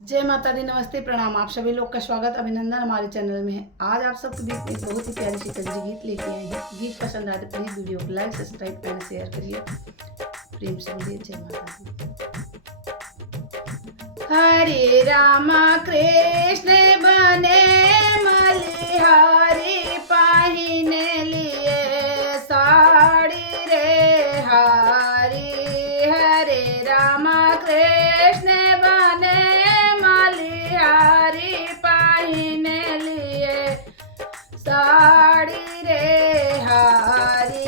जय माता दी, नमस्ते, प्रणाम। आप सभी लोग का स्वागत, अभिनंदन हमारे चैनल में है। आज आप सबके बीच एक बहुत ही प्यारी सी कंजी गीत लेके आए हैं। गीत पसंद आए तो प्लीज़ वीडियो को लाइक, सब्सक्राइब एंड शेयर करिए। प्रेम से बोलिए जय माता दी। हरे रामा कृष्ण बने मलिहारी, पाहिने लिए साड़ी रे हारी। हरे रामा कृष्ण बने पाहिने लिए साड़ी रे हारी।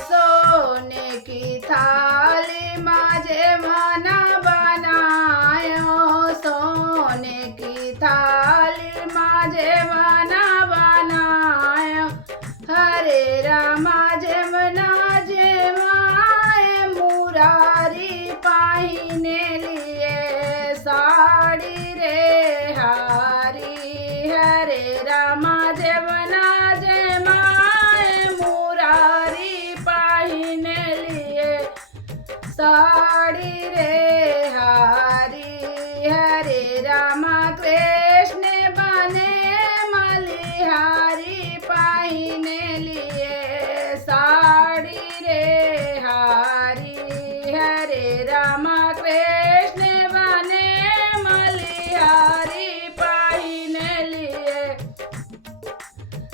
सोने की थाली माजे मना बनायो, सोने की थाली माजे मना बनायो। हरे रामा जमुना जमाए मुरारी, पाहिने लिए साड़ी रे हारी। हरे रामा जमुना जमाए मुरारी, पाहिने लिए साड़ी रे हारी। हरे रामा कृष्ण बने मलिहारी, पाहिने लिए साड़ी रे हारी। हरे रामा कृष्ण बने मलिहारी, पाहिने लिए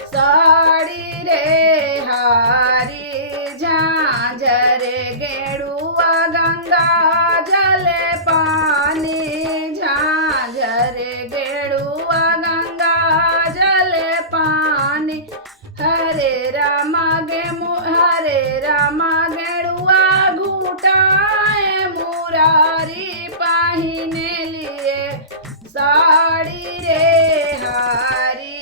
साड़ी रे हारी। झांझर गेड़ुआ गंगा जल पानी, झांझर गेड़ुआ गंगा जल पानी। हरे रामा गेड़ुआ घूटाए मुरारी, पाहिने लिए साड़ी रे हारी।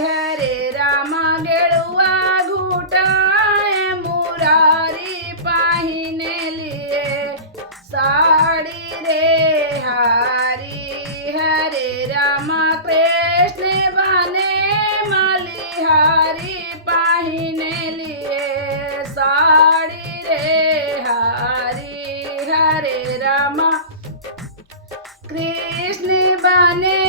हरे रामा गेड़ुआ घूटाए मुरारी, पाहिने लिए साड़ी रे हारी। हरे रामा कृष्ण बने मलिहारी, पाहिने लिए साड़ी रे हारी। हरे रामा कृष्ण बने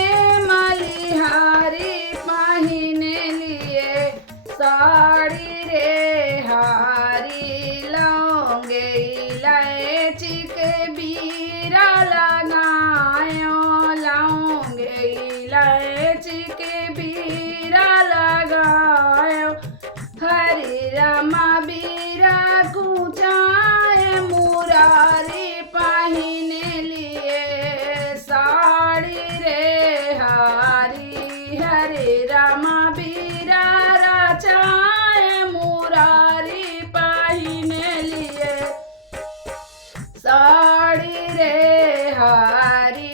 मलिहारी, पाहिने लिए साड़ी रे हारी। लौंगे इलायची के बीरा लगायो, लौंगे इलायची के बीरा लगायो। हरे रामा बीरा कुचाए मुरारी, पाहिने लिए साड़ी रे हारी। हरे रामा बीरा रचाए मुरारी, पाहिने लिए साड़ी रे हारी।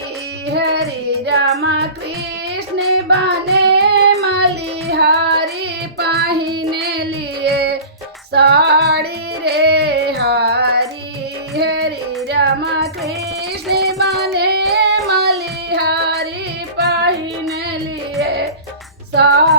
हरे रामा कृष्ण बने मलिहारी, पाहिने लिए साड़ी रे हारी। हरे रामा कृष्ण बने मलिहारी, पाहिने लिए साड़ी